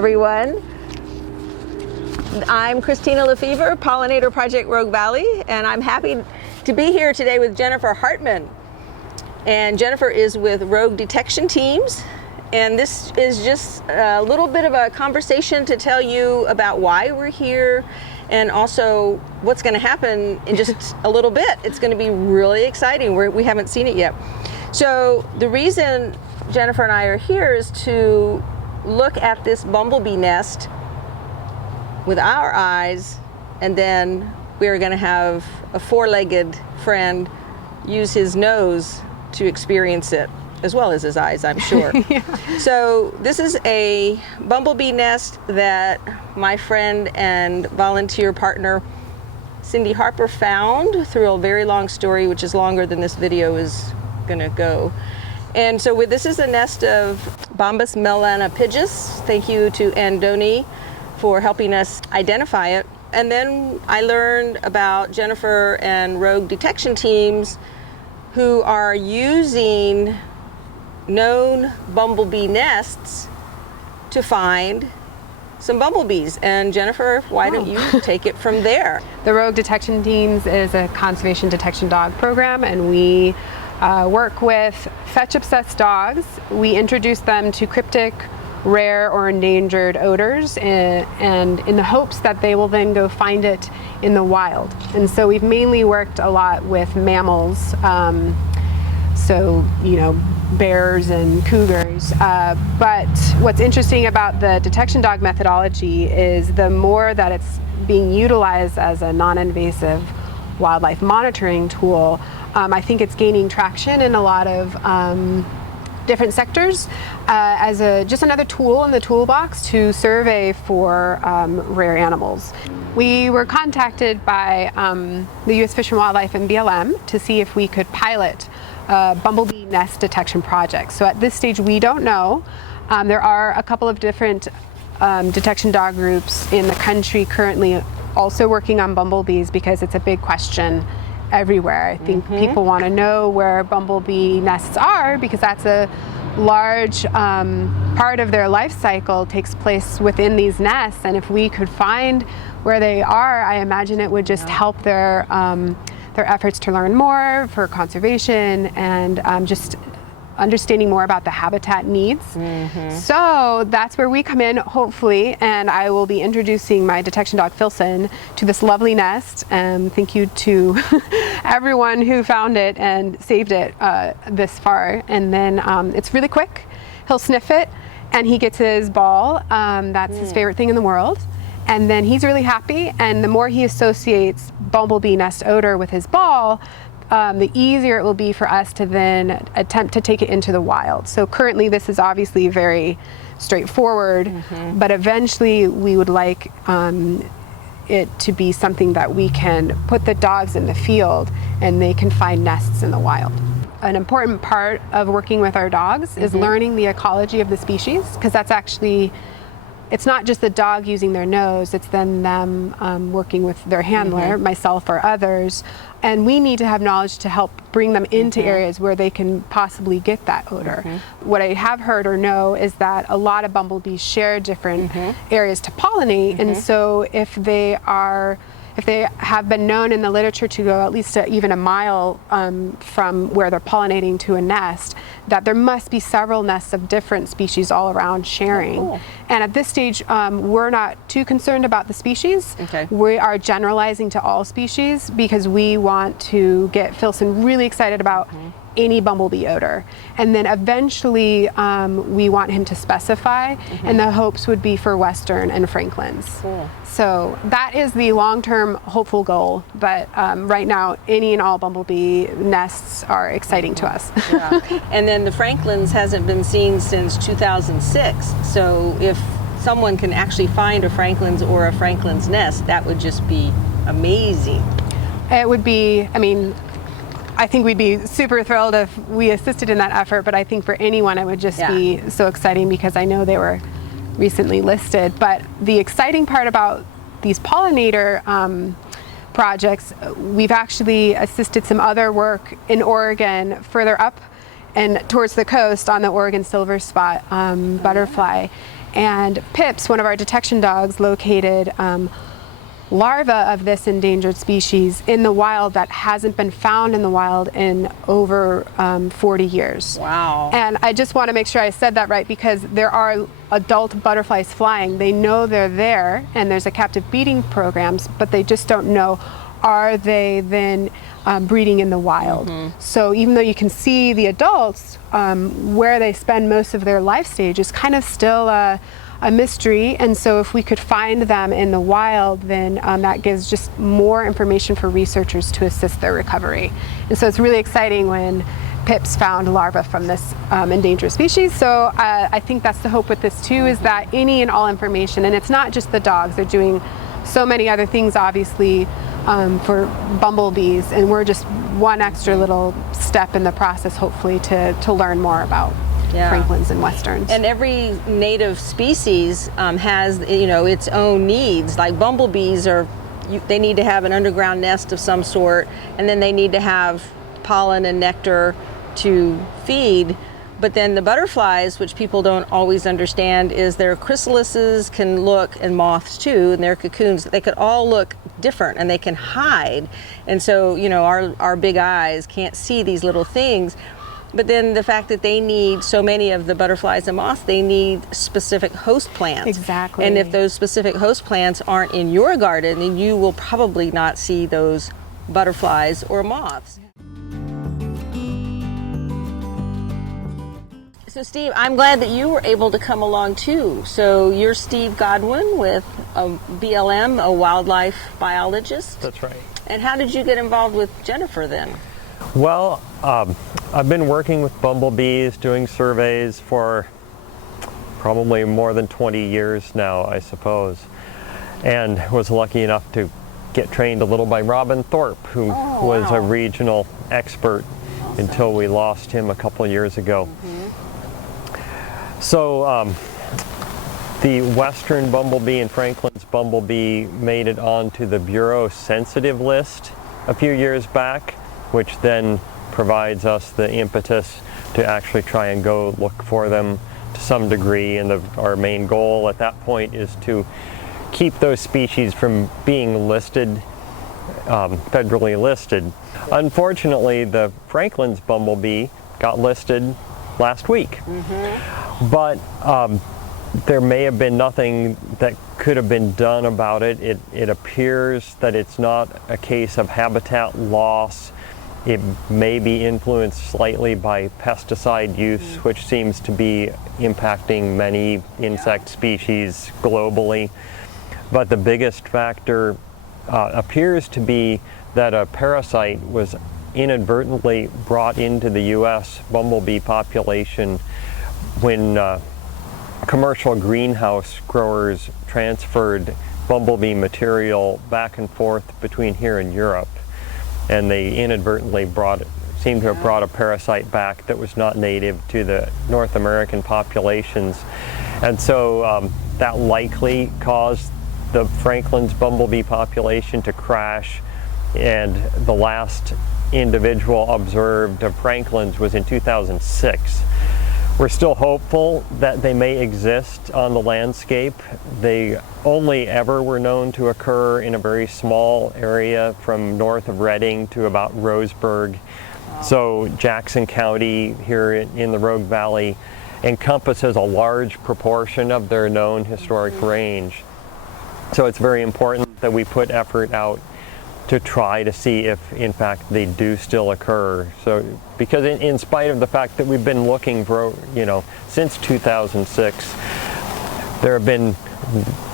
everyone. I'm Kristina Lefever, Pollinator Project Rogue Valley, and I'm happy to be here today with Jennifer Hartman. And Jennifer is with Rogue Detection Teams, and this is just a little bit of a conversation to tell you about why we're here and also what's going to happen in just a little bit. It's going to be really exciting. We haven't seen it yet. So the reason Jennifer and I are here is to look at this bumblebee nest with our eyes, and then we're going to have a four-legged friend use his nose to experience it, as well as his eyes, I'm sure. Yeah. So this is a bumblebee nest that my friend and volunteer partner Cindy Harper found through a very long story, which is longer than this video is going to go. And so this is a nest of Bombus melanopygus. Thank you to Andoni for helping us identify it. And then I learned about Jennifer and Rogue Detection Teams who are using known bumblebee nests to find some bumblebees. And Jennifer, why don't you take it from there? The Rogue Detection Teams is a conservation detection dog program, and we work with fetch-obsessed dogs. We introduce them to cryptic, rare, or endangered odors, and in the hopes that they will then go find it in the wild. And so we've mainly worked a lot with mammals, so, you know, bears and cougars. But what's interesting about the detection dog methodology is the more that it's being utilized as a non-invasive wildlife monitoring tool, I think it's gaining traction in a lot of different sectors as just another tool in the toolbox to survey for rare animals. We were contacted by the U.S. Fish and Wildlife and BLM to see if we could pilot a bumblebee nest detection project. So at this stage, we don't know. There are a couple of different detection dog groups in the country currently also working on bumblebees because it's a big question everywhere. I think people want to know where bumblebee nests are because that's a large part of their life cycle takes place within these nests, and if we could find where they are, I imagine it would just help their efforts to learn more for conservation and just understanding more about the habitat needs. So that's where we come in, hopefully, and I will be introducing my detection dog Filson to this lovely nest. Thank you to everyone who found it and saved it this far. And then it's really quick. He'll sniff it and he gets his ball. That's his favorite thing in the world. And then he's really happy, and the more he associates bumblebee nest odor with his ball, the easier it will be for us to then attempt to take it into the wild. So currently this is obviously very straightforward, but eventually we would like it to be something that we can put the dogs in the field and they can find nests in the wild. An important part of working with our dogs is learning the ecology of the species, because that's actually, it's not just the dog using their nose, it's then them working with their handler, myself or others, and we need to have knowledge to help bring them into areas where they can possibly get that odor. What I have heard or know is that a lot of bumblebees share different areas to pollinate, and so if they have been known in the literature to go at least even a mile from where they're pollinating to a nest, that there must be several nests of different species all around sharing. And at this stage, we're not too concerned about the species. We are generalizing to all species because we want to get Filson really excited about any bumblebee odor. And then eventually we want him to specify, and the hopes would be for Western and Franklin's. So that is the long-term hopeful goal, but right now any and all bumblebee nests are exciting to us. And then the Franklin's hasn't been seen since 2006, so if someone can actually find a Franklin's or a Franklin's nest, that would just be amazing. It would be, I mean, I think we'd be super thrilled if we assisted in that effort, but I think for anyone it would just be so exciting because I know they were recently listed. But the exciting part about these pollinator projects, we've actually assisted some other work in Oregon further up and towards the coast on the Oregon silver spot butterfly. And Pips, one of our detection dogs, located larvae of this endangered species in the wild that hasn't been found in the wild in over 40 years. Wow. And I just want to make sure I said that right, because there are adult butterflies flying. They know they're there, and there's a captive breeding programs, but they just don't know, are they then breeding in the wild? So even though you can see the adults, where they spend most of their life stage is kind of still a mystery. And so if we could find them in the wild, then that gives just more information for researchers to assist their recovery. And so it's really exciting when Pips found larvae from this endangered species. So I think that's the hope with this too, is that any and all information, and it's not just the dogs, they're doing so many other things obviously for bumblebees, and we're just one extra little step in the process, hopefully, to learn more about Franklins and Westerns. And every native species has, its own needs. Like bumblebees they need to have an underground nest of some sort, and then they need to have pollen and nectar to feed. But then the butterflies, which people don't always understand, is their chrysalises can look, and moths too, and their cocoons, they could all look different, and they can hide. And so, our big eyes can't see these little things. But then the fact that they need, so many of the butterflies and moths, they need specific host plants. Exactly. And if those specific host plants aren't in your garden, then you will probably not see those butterflies or moths. So Steve, I'm glad that you were able to come along too. So you're Steve Godwin with BLM, a wildlife biologist. That's right. And how did you get involved with Jennifer then? Well, I've been working with bumblebees, doing surveys for probably more than 20 years now, I suppose, and was lucky enough to get trained a little by Robin Thorpe, who was a regional expert until we lost him a couple of years ago. So the Western bumblebee and Franklin's bumblebee made it onto the Bureau sensitive list a few years back, which then provides us the impetus to actually try and go look for them to some degree. And our main goal at that point is to keep those species from being listed, federally listed. Unfortunately, the Franklin's bumblebee got listed last week. But there may have been nothing that could have been done about it. It appears that it's not a case of habitat loss. It may be influenced slightly by pesticide use, which seems to be impacting many insect species globally. But the biggest factor appears to be that a parasite was inadvertently brought into the U.S. bumblebee population when commercial greenhouse growers transferred bumblebee material back and forth between here and Europe. And they inadvertently seemed to have brought a parasite back that was not native to the North American populations. And so that likely caused the Franklin's bumblebee population to crash. And the last individual observed of Franklin's was in 2006. We're still hopeful that they may exist on the landscape. They only ever were known to occur in a very small area from north of Reading to about Roseburg. So Jackson County here in the Rogue Valley encompasses a large proportion of their known historic range. So it's very important that we put effort out to try to see if, in fact, they do still occur. So, because in spite of the fact that we've been looking for, since 2006, there have been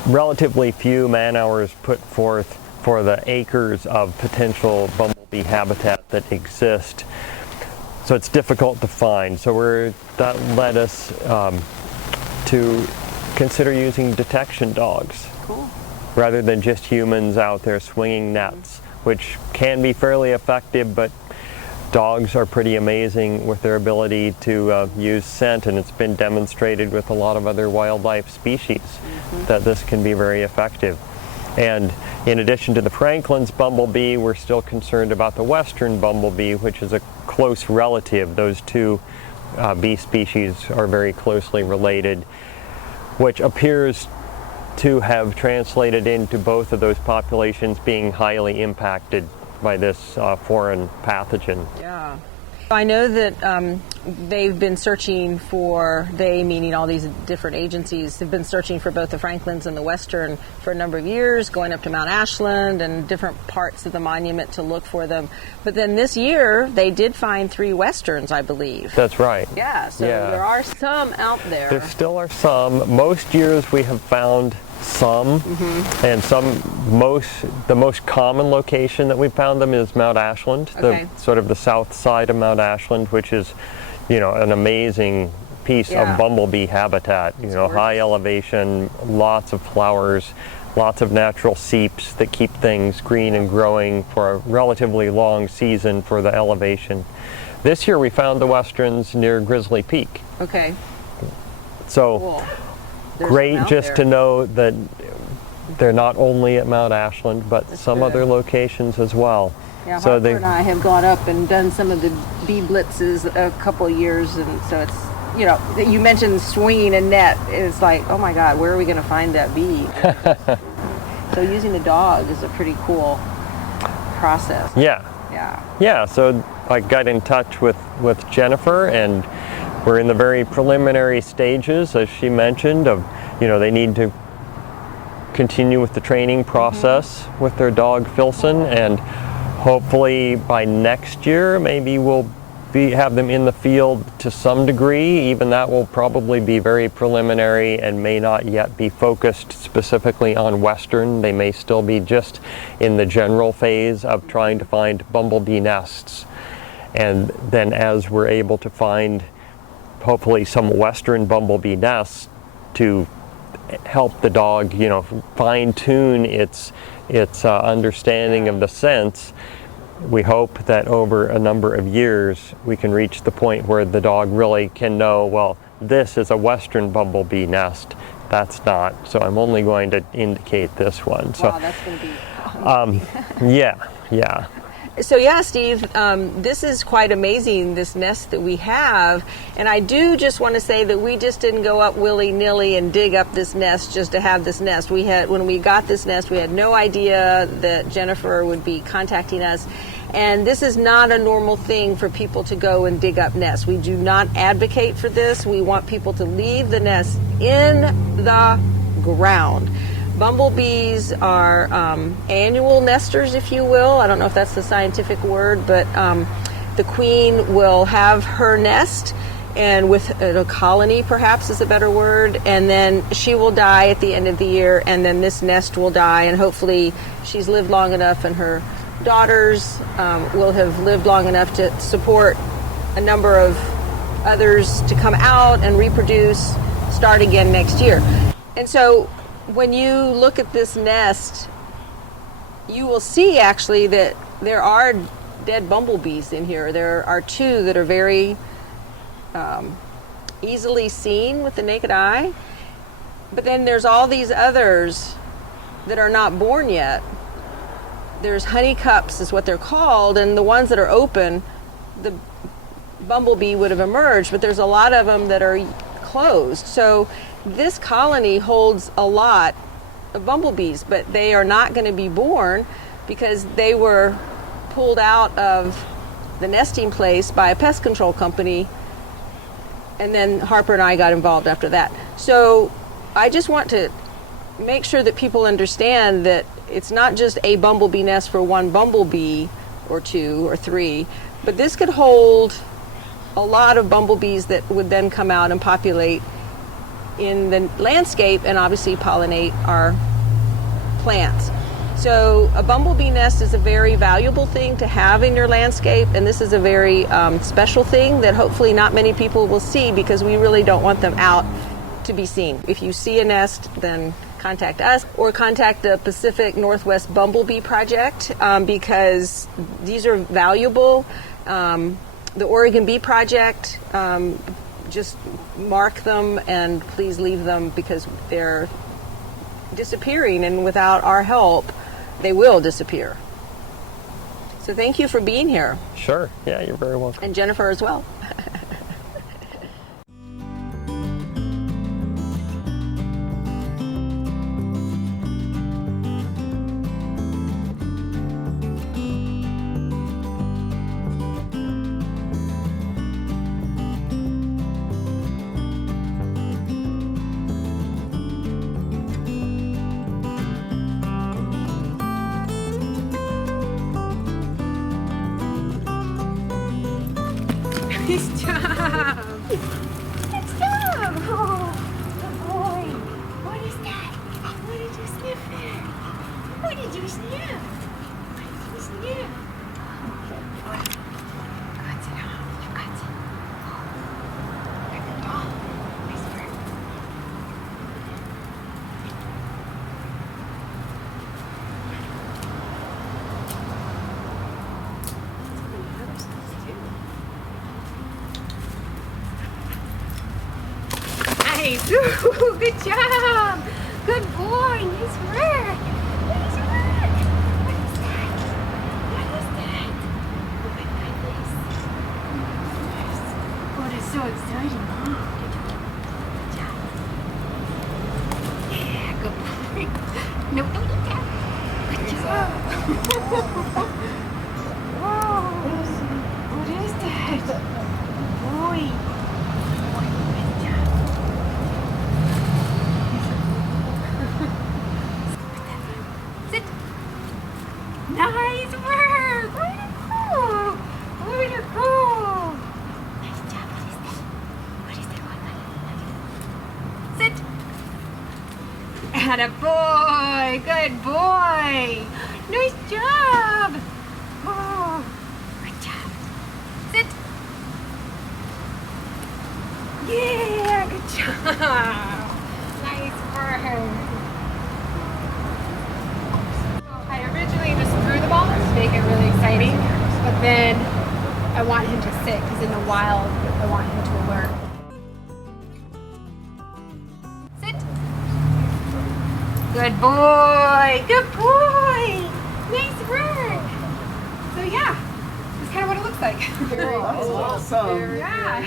relatively few man-hours put forth for the acres of potential bumblebee habitat that exist. So it's difficult to find. So that led us to consider using detection dogs. Cool. Rather than just humans out there swinging nets, which can be fairly effective, but dogs are pretty amazing with their ability to use scent, and it's been demonstrated with a lot of other wildlife species that this can be very effective. And in addition to the Franklin's bumblebee, we're still concerned about the Western bumblebee, which is a close relative. Those two bee species are very closely related. which appears to have translated into both of those populations being highly impacted by this foreign pathogen. Yeah. I know that they've been searching for, they meaning all these different agencies, have been searching for both the Franklins and the Western for a number of years, going up to Mount Ashland and different parts of the monument to look for them. But then this year, they did find 3 Westerns, I believe. That's right. Yeah, so there are some out there. There still are some. Most years we have found some, and the most common location that we found them is Mount Ashland, Okay. sort of the south side of Mount Ashland, which is, an amazing piece Yeah. of bumblebee habitat. High elevation, lots of flowers, lots of natural seeps that keep things green and growing for a relatively long season for the elevation. This year we found the Westerns near Grizzly Peak. Okay. So. Cool. There's Great some out just there. to know that they're not only at Mount Ashland, but some good. other locations as well. Yeah, So Hartman and I have gone up and done some of the bee blitzes a couple of years, and so it's, you mentioned swinging a net. It's like, oh my God, where are we going to find that bee? So using a dog is a pretty cool process. Yeah. Yeah. So I got in touch with Jennifer, and we're in the very preliminary stages, as she mentioned, of, they need to continue with the training process with their dog Filson, and hopefully by next year, maybe we'll have them in the field to some degree. Even that will probably be very preliminary and may not yet be focused specifically on Western. They may still be just in the general phase of trying to find bumblebee nests. And then as we're able to find hopefully some Western bumblebee nests to help the dog, fine-tune its understanding of the sense, we hope that over a number of years we can reach the point where the dog really can know, well, this is a Western bumblebee nest, that's not, so I'm only going to indicate this one. So, Wow, that's going to be yeah. So yeah, Steve, this is quite amazing, this nest that we have. And I do just want to say that we just didn't go up willy-nilly and dig up this nest just to have this nest. When we got this nest, we had no idea that Jennifer would be contacting us. And this is not a normal thing for people to go and dig up nests. We do not advocate for this. We want people to leave the nest in the ground. Bumblebees are annual nesters, if you will. I don't know if that's the scientific word, but the queen will have her nest, and with a colony perhaps is a better word, and then she will die at the end of the year, and then this nest will die, and hopefully she's lived long enough and her daughters will have lived long enough to support a number of others to come out and reproduce, start again next year. And so when you look at this nest, you will see actually that there are dead bumblebees in here. There are 2 that are very easily seen with the naked eye, but then there's all these others that are not born yet. There's honeycups is what they're called, and the ones that are open, the bumblebee would have emerged, but there's a lot of them that are closed. So this colony holds a lot of bumblebees, but they are not going to be born because they were pulled out of the nesting place by a pest control company, and then Harper and I got involved after that. So I just want to make sure that people understand that it's not just a bumblebee nest for one bumblebee or 2 or 3, but this could hold a lot of bumblebees that would then come out and populate in the landscape and obviously pollinate our plants. So a bumblebee nest is a very valuable thing to have in your landscape, and this is a very special thing that hopefully not many people will see because we really don't want them out to be seen. If you see a nest, then contact us or contact the Pacific Northwest Bumblebee Project because these are valuable. The Oregon Bee Project, just mark them and please leave them because they're disappearing, and without our help they will disappear. So thank you for being here. Sure. Yeah, you're very welcome. And Jennifer as well. Nice job. Good job. Oh, good boy. What is that? What did you sniff there? What did you sniff? What did you sniff? Good boy. Got it, huh? You got it. Good dog. Nice work. Nice. Ooh, good job. Good boy. Nice work. Nice work. What is that? What is that? Oh my goodness. Yes. Oh, that's so exciting. Good job. Yeah, good boy. No, don't eat that. Good job. Whoa. What is that? Boy. Nice work! Way to go! Way to go! Nice job. What is that? What is that? Sit! Atta boy! Good boy! Nice job! Oh, good job. Sit! Yeah! Good job! Nice work! I originally just threw the ball to make it really exciting, but then I want him to sit because in the wild I want him to alert. Sit. Good boy. Good boy. Nice work. So yeah, that's kind of what it looks like. That's awesome. Yeah.